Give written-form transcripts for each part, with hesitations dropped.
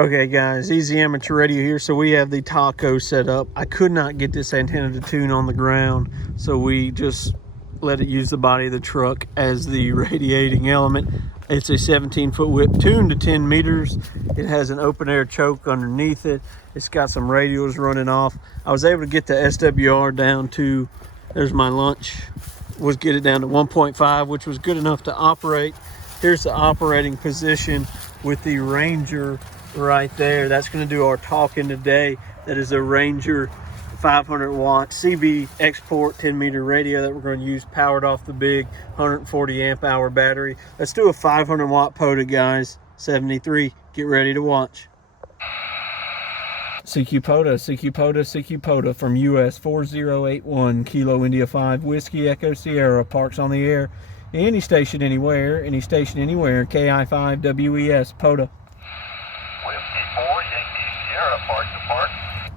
Okay guys, Easy Amateur Radio here. So we have the taco set up. I could not get this antenna to tune on the ground, so we just let it use the body of the truck as the radiating element. It's a 17-foot whip tuned to 10 meters. It has an open air choke underneath it. It's got some radios running off. I was able to get the SWR down to, there's my lunch, was get it down to 1.5, which was good enough to operate. Here's the operating position with the Ranger right there. That's going to do our talking today. That is a Ranger 500 watt CB export 10 meter radio that we're going to use, powered off the big 140 amp hour battery. Let's do a 500 watt POTA, guys. 73. Get ready to watch. CQ POTA, CQ POTA, CQ POTA from US 4081 Kilo India 5 Whiskey Echo Sierra. Parks on the air. Any station anywhere, KI5 WES POTA. Whiskey 4 Yankee Sierra, park to park.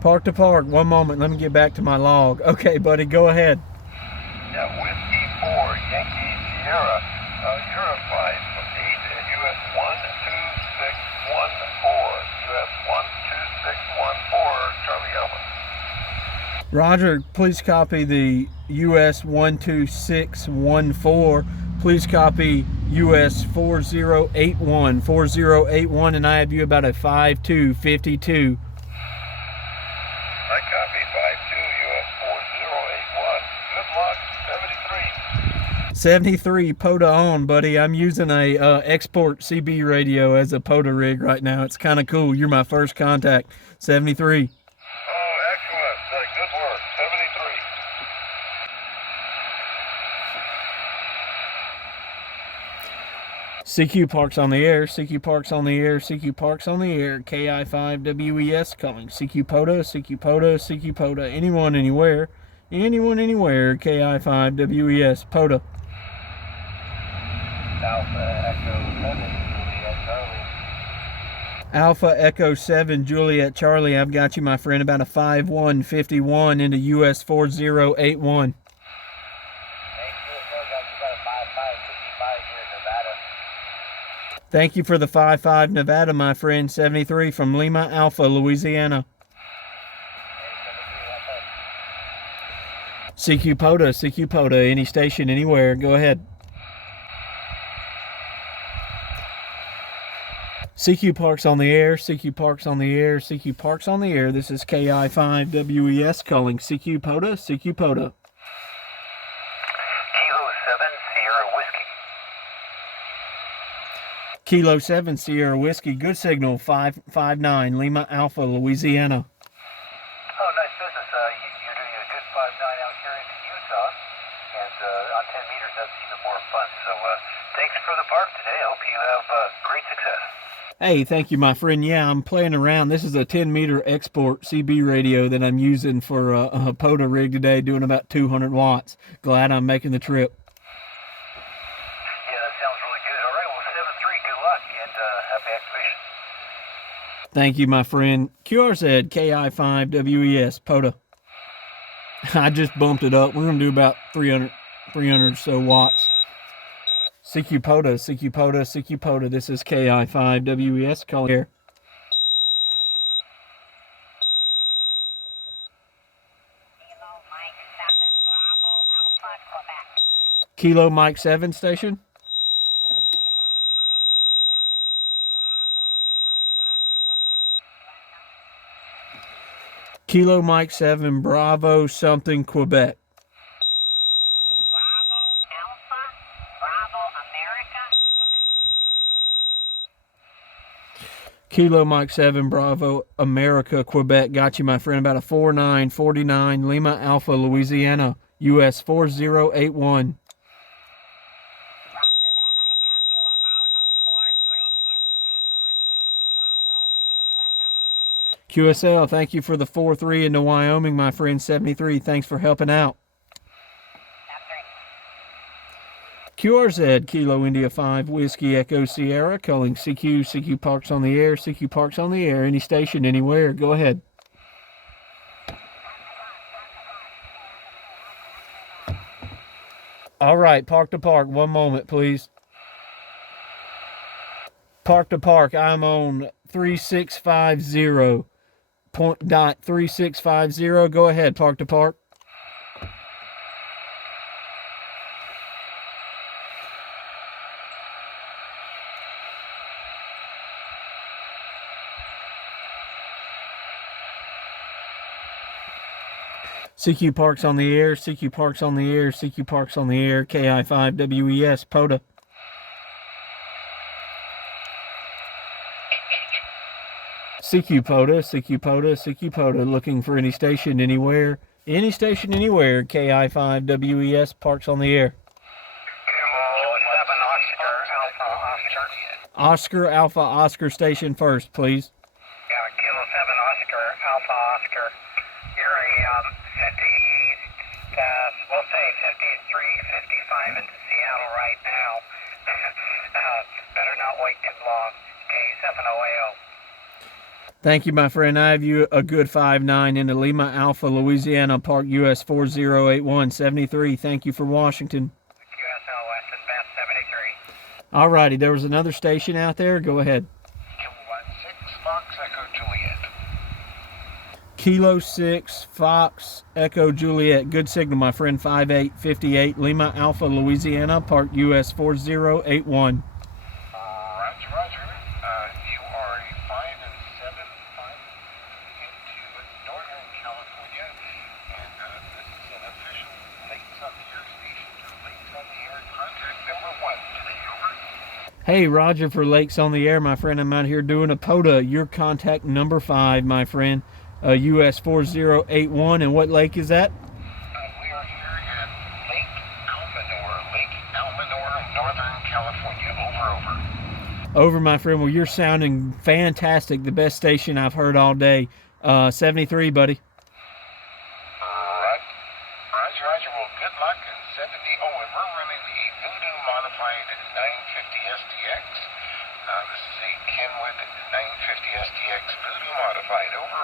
Park to park. One moment, let me get back to my log. Okay, buddy, go ahead. Yeah, Whiskey 4 Yankee Sierra, Eurofied from Aid US 12614, US 12614, Charlie Alpha. Roger, please copy the US 12614. Please copy US 4081, and I have you about a 5252. I copy 52 US 4081. Good luck, 73 POTA on, buddy. I'm using a export CB radio as a POTA rig right now. It's kind of cool. You're my first contact. 73. Oh, excellent. Good work. 73. CQ Parks on the air, CQ Parks on the air, CQ Parks on the air, KI5 WES calling, CQ POTA, CQ POTA, CQ POTA, anyone, anywhere, KI5 WES, POTA. Alpha Echo 7 Juliet Charlie. Alpha Echo 7 Juliet Charlie, I've got you, my friend, about a 5151 into US 4081. Thank you for the 55 Nevada, my friend. 73 from Lima Alpha, Louisiana. CQ POTA, CQ POTA, any station, anywhere. Go ahead. CQ Parks on the air, CQ Parks on the air, CQ Parks on the air. This is KI5 WES calling. CQ POTA, CQ POTA. Kilo 7 Sierra Whiskey. Kilo 7 Sierra Whiskey, good signal, 559 Lima Alpha, Louisiana. Oh, nice business. You're doing a good 5.9 out here in Utah, and on 10 meters, that's even more fun. So thanks for the park today. I hope you have great success. Hey, thank you, my friend. Yeah, I'm playing around. This is a 10 meter export CB radio that I'm using for a POTA rig today, doing about 200 watts. Glad I'm making the trip. Happy activation. Thank you, my friend. QRZ KI5 WES POTA. I just bumped it up. We're going to do about 300 or so watts. CQ POTA, CQ POTA, CQ POTA. This is KI5 WES calling here. Kilo Mike 7 station. Kilo Mike 7 Bravo something Quebec. Bravo Alpha, Bravo America. Kilo Mike 7 Bravo America Quebec. Got you, my friend, about a 4949 Lima Alpha Louisiana US 4081. QSL, thank you for the 4-3 into Wyoming, my friend. 73, thanks for helping out. QRZ, Kilo India 5, Whiskey Echo Sierra, calling CQ, CQ Parks on the air, CQ Parks on the air, any station, anywhere, go ahead. All right, park to park, one moment, please. Park to park, I'm on .3650. .3650. Go ahead, park to park. CQ Parks on the air, CQ Parks on the air, CQ Parks on the air, KI5WES, POTA. CQ POTA, CQ POTA, CQ POTA, looking for any station anywhere, KI5WES, Parks on the air. Oscar Alpha Oscar station first, please. Yeah, Kilo 7 Oscar Alpha Oscar. You're we'll say 53, 55 into Seattle right now. Better not wait too long. K7OAO. Thank you, my friend. I have you a good 5-9 into Lima Alpha, Louisiana, Park US 4081 73. Thank you for Washington. QSL West Advance 73. All righty, there was another station out there. Go ahead. Kilo 6 Fox Echo Juliet. Kilo 6 Fox Echo Juliet. Good signal, my friend. 5858 Lima Alpha, Louisiana, Park US 4081. Roger, roger. You are a 5 and 7 into Northern California, and this is an official Lakes on the Air station for Lakes on the Air contact number 1 today. Over. Hey, Roger for Lakes on the Air, my friend. I'm out here doing a POTA. Your contact number 5, my friend. US 4081. And what lake is that? We are here at Lake Almanor, Northern California. Over. Over, my friend. Well, you're sounding fantastic. The best station I've heard all day. 73, buddy. Roger, roger. Well, good luck in 70. Oh, and we're running the Voodoo modified 950 STX. This is a Kenwood 950 STX Voodoo modified. Over.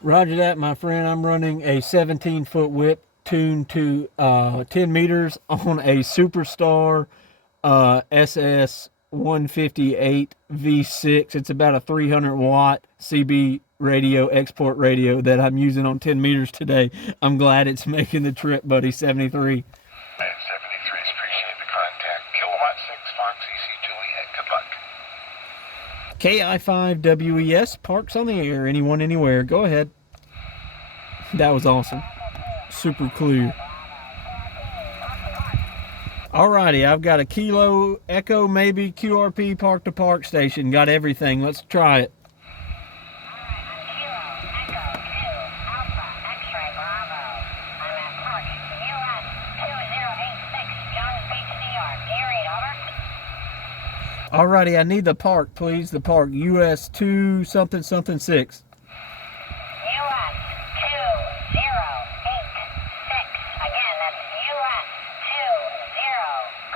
Roger that, my friend. I'm running a 17-foot whip tuned to 10 meters on a Superstar SS 158 V6. It's about a 300 watt CB radio, export radio that I'm using on 10 meters today. I'm glad it's making the trip, buddy. 73. 73's appreciate the contact. Kilowatt 6 Fox EC Juliet. Good luck. KI5WES, Parks on the air. Anyone, anywhere. Go ahead. That was awesome. Super clear. Alrighty, I've got a Kilo Echo, maybe QRP Park to Park station. Got everything. Let's try it. Alrighty, I need the park, please. The park, US 2 something 6. US 2086. Again, that's US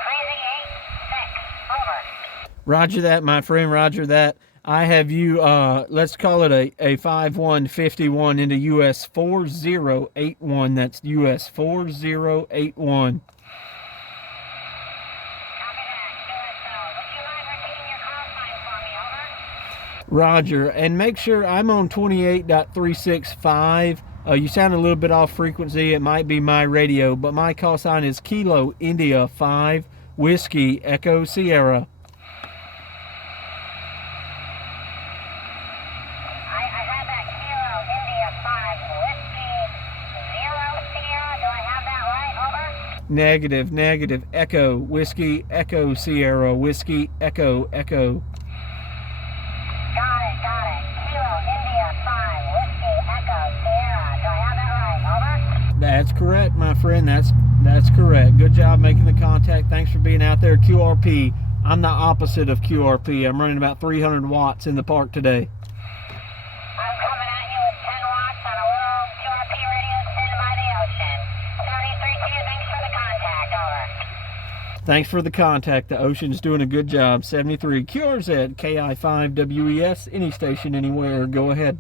2086. Over. Roger that, my friend. Roger that. I have you, let's call it a 5151 into US 4081. That's US 4081. Roger, and make sure I'm on 28.365. You sound a little bit off frequency. It might be my radio, but my call sign is Kilo India 5 Whiskey Echo Sierra. I have that Kilo India 5 Whiskey 0 Sierra. Do I have that right? Over. Negative. Echo Whiskey Echo Sierra Whiskey Echo. Got it. Kilo India 5 Whiskey Echo Sierra. Do I have that right? Over. That's correct, my friend. That's correct. Good job making the contact. Thanks for being out there. QRP. I'm the opposite of QRP. I'm running about 300 watts in the park today. I'm coming at you with 10 watts on a little QRP radio sitting by the ocean. 73 to you. Thanks for the contact. Over. Thanks for the contact. The ocean's doing a good job. 73 QRZ KI5WES. Any station, anywhere. Go ahead.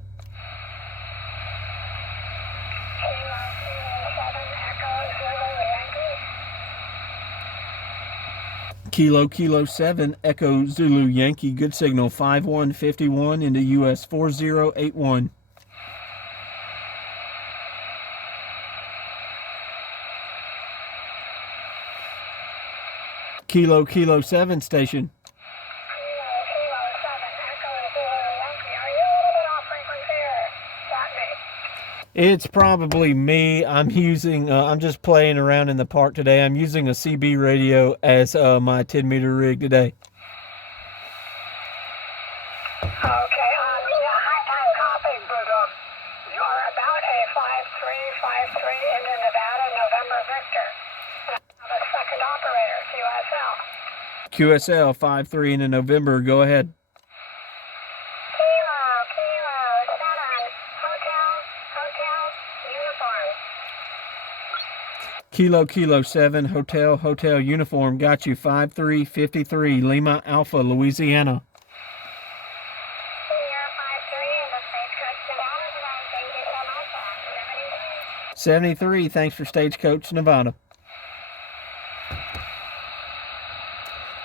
Kilo 7, Echo Zulu Yankee, good signal, 5151 into US 4081. Kilo 7 station. Kilo 7, Echo Zulu Yankee. Are you a little bit off frequency or that me? It's probably me. I'm just playing around in the park today. I'm using a CB radio as my 10-meter rig today. Okay, yeah, high time copy, but you're about a 5353 into Nevada, November Victor. The second operator, QSL. QSL 53 into November. Go ahead. Kilo 7, Hotel, Uniform. Kilo 7, Hotel Uniform. Got you, 5353, Lima Alpha, Louisiana. Senior 53 in the Stagecoach, Nevada today. Thank you so much. 73, thanks for Stagecoach, Nevada.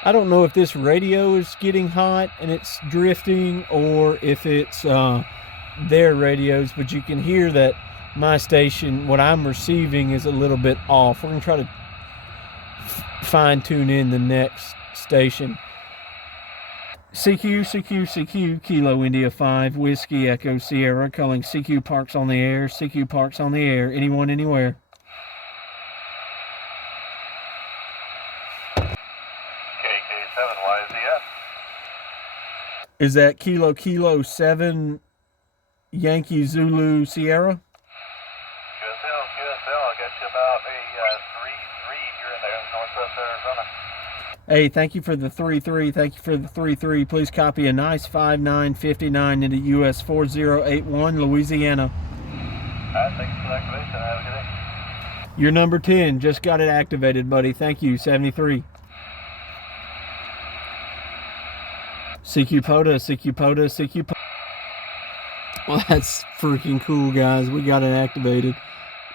I don't know if this radio is getting hot and it's drifting or if it's their radios, but you can hear that my station, what I'm receiving, is a little bit off. We're going to try to fine tune in the next station. CQ, Kilo India 5, Whiskey Echo Sierra, calling CQ Parks on the air, CQ Parks on the air, anyone, anywhere. KK7YZS. Is that Kilo 7, Yankee Zulu Sierra? QSL, I'll get you about a 3-3 here in there, northwest Arizona. Hey, thank you for the 3-3. Thank you for the 3-3. Please copy a nice 5959 into US 4081, Louisiana. Thanks for the activation. Have a good day. Your number 10. Just got it activated, buddy. Thank you, 73. CQ POTA. Well, that's freaking cool, guys. We got it activated.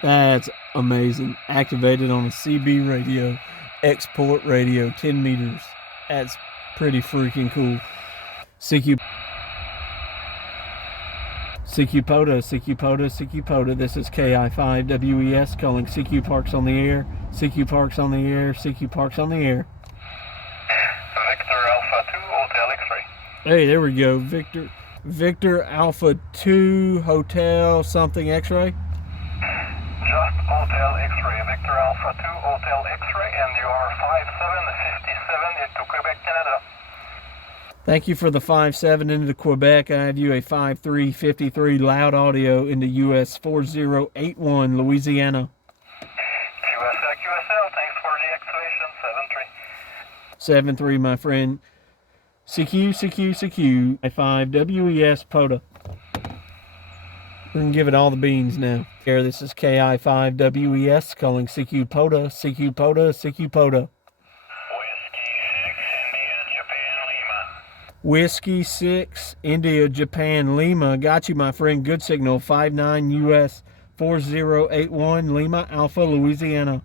That's amazing. Activated on a CB radio. Export radio, 10 meters. That's pretty freaking cool. CQ POTA. This is KI5WES calling CQ Parks on the air. CQ Parks on the air. CQ Parks on the air. Victor Alpha 2, Hotel X-Ray. Hey, there we go. Victor Alpha 2, Hotel something X-Ray. Just Hotel X-Ray, Victor Alpha 2, Hotel X-Ray, and you're 5757 into Quebec, Canada. Thank you for the 57 into Quebec. I have you a 5353 loud audio into US 4081, Louisiana. QSL, thanks for the activation, 7-3. 73, my friend. CQ, a 5 WES POTA. We're going to give it all the beans now. Here, this is KI5WES calling CQ POTA. Whiskey 6, India, Japan, Lima. Got you, my friend. Good signal. 59 US 4081, Lima Alpha, Louisiana. You're 59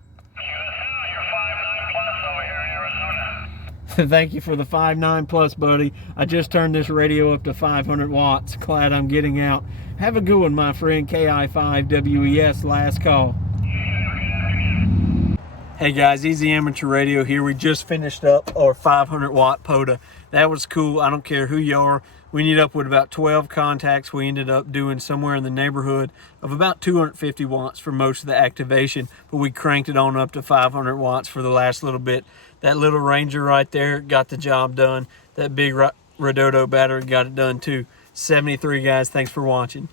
plus over here in Arizona. Thank you for the 59 plus, buddy. I just turned this radio up to 500 watts. Glad I'm getting out. Have a good one, my friend. KI5WES, last call. Hey guys, Easy Amateur Radio here. We just finished up our 500 watt POTA. That was cool. I don't care who you are. We ended up with about 12 contacts. We ended up doing somewhere in the neighborhood of about 250 watts for most of the activation, but we cranked it on up to 500 watts for the last little bit. That little Ranger right there got the job done. That big Redodo battery got it done too. 73 guys, thanks for watching.